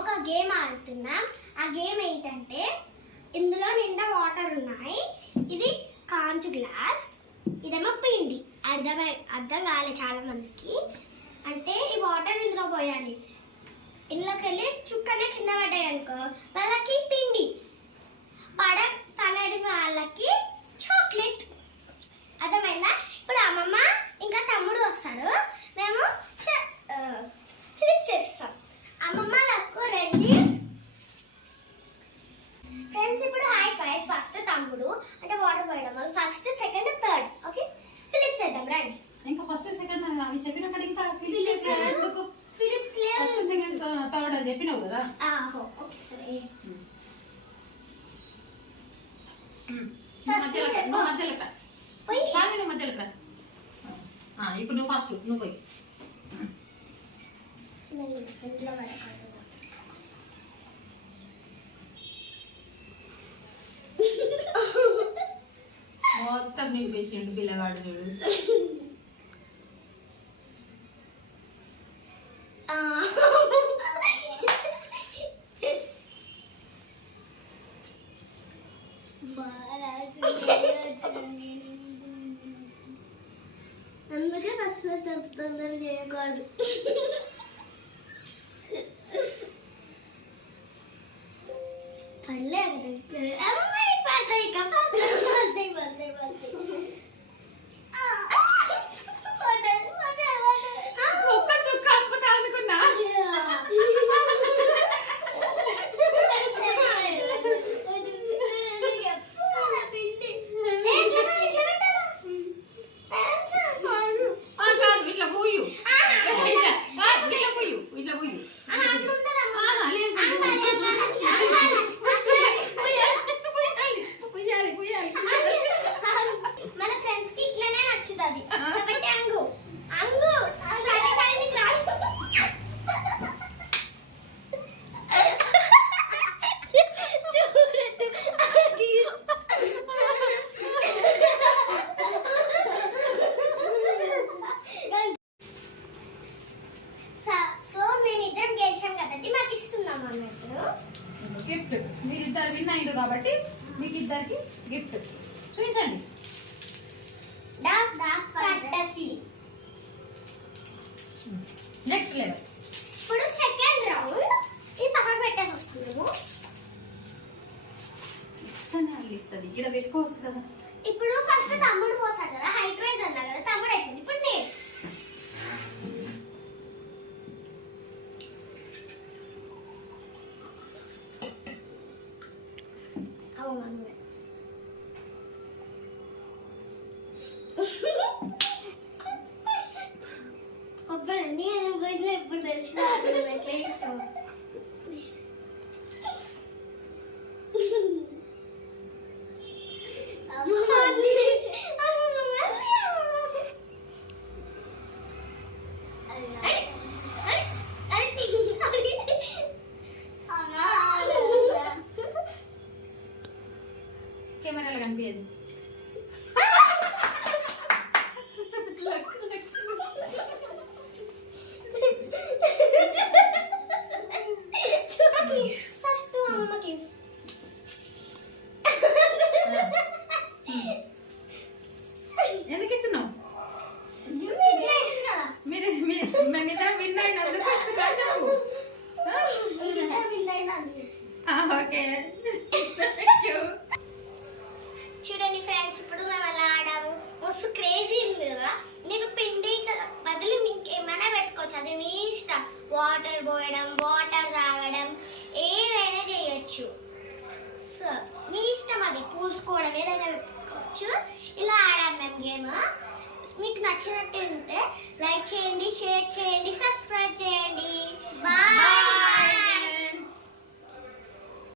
ఒక గేమ్ ఆడుతున్నాం. ఆ గేమ్ ఏంటంటే ఇందులో నిండా వాటర్ ఉన్నాయి. ఇది కాంచు గ్లాస్, ఇదేమో పిండి. అర్థం కాలే చాలా మందికి. అంటే ఈ వాటర్ ఇందులో పోయాలి. ఇందులోకి వెళ్ళి చుక్కనే కింద పడ్డాయి అనుకో వాళ్ళకి పిండి, పడని వాళ్ళకి చాక్లెట్. అర్థమైందా? ఇప్పుడు అమ్మమ్మ ఇంకా తమ్ముడు వస్తాడు. మేము ఫ్లిప్స్ వేస్తాం. అమ్మమ్మ నాకు రండి ఫ్రెండ్స్. ఇప్పుడు హాయ్ బాయ్స్. ఫస్ట్ తమ్ముడు అంటే వాటర్ పోయడం వల్ల ఫస్ట్, సెకండ్, థర్డ్. ఓకే, ఫిలిప్స్ వేద్దాం రండి. ఇంకా ఫస్ట్ సెకండ్ అవి చెప్పినప్పుడు ఇంకా ఫిలిప్స్ ఫస్ట్ సెకండ్ థర్డ్ అని చెప్పినావు కదా. ఓకే సరే. ఇప్పుడు నువ్వు ఫస్ట్, నువ్వు పోయి. మొత్తం నింపేసిండు పిల్లగాడు చూడు. అందుకే ఫస్ట్ తొందర చేయకూడదు. పడలే ఒక్క చుక్క అప్పుతా అనుకున్నా. ఇట్లా పోయు, ఇట్లా పోయు, ఇట్లా పోయు. మన ఫ్రెండ్స్ కి ఇట్లనే నచ్చుతుంది. సో మేమిద్దరం గెలిచాం కాబట్టి మాకు ఇస్తున్నాం అన్నట్టు గిఫ్ట్. మీరిద్దరు విన్ అయ్యారు కాబట్టి మీకు ఇద్దరికి గిఫ్ట్. చూపించండి. Next level. ఇప్పుడు సెకండ్ రౌండ్. ఇది పక్కన పెట్టేసి వస్తున్నాము. ఇస్తుంది ఇక్కడ పెట్టుకోవచ్చు కదా. ఇప్పుడు ఫస్ట్ తమ్ముడు పోసాడు కదా, హైట్ రైజ్ అన్నా కదా, తమ్ముడు అయిపోయింది. ఇప్పుడు నేను అబ్బాయి ఎప్పుడు తెలిసిన ఎట్లా చేస్తాం. కెమెరాలో కనిపించదు. ఫస్ట్ అమ్మకి ఎందుకు ఇస్తున్నావు? మేమిద్దరం విన్ అయినందుకు ఇస్తున్నా చెప్పు. ఓకే, చూడండి ఫ్రెండ్స్, ఇప్పుడు మేము అలా ఆడాము. మస్తు క్రేజీ ఉంది కదా. నేను పిండి బదులు ఇంకేమైనా పెట్టుకోవచ్చు, అది మీ ఇష్టం. వాటర్ పోయడం, వాటర్ తాగడం, ఏదైనా చేయొచ్చు. సో మీ ఇష్టం, అది పూసుకోవడం ఏదైనా పెట్టుకోవచ్చు. ఇలా ఆడాం మేము గేమ్. మీకు నచ్చినట్టు ఉంటే లైక్ చేయండి, షేర్ చేయండి, సబ్స్క్రైబ్ చేయండి. బాయ్.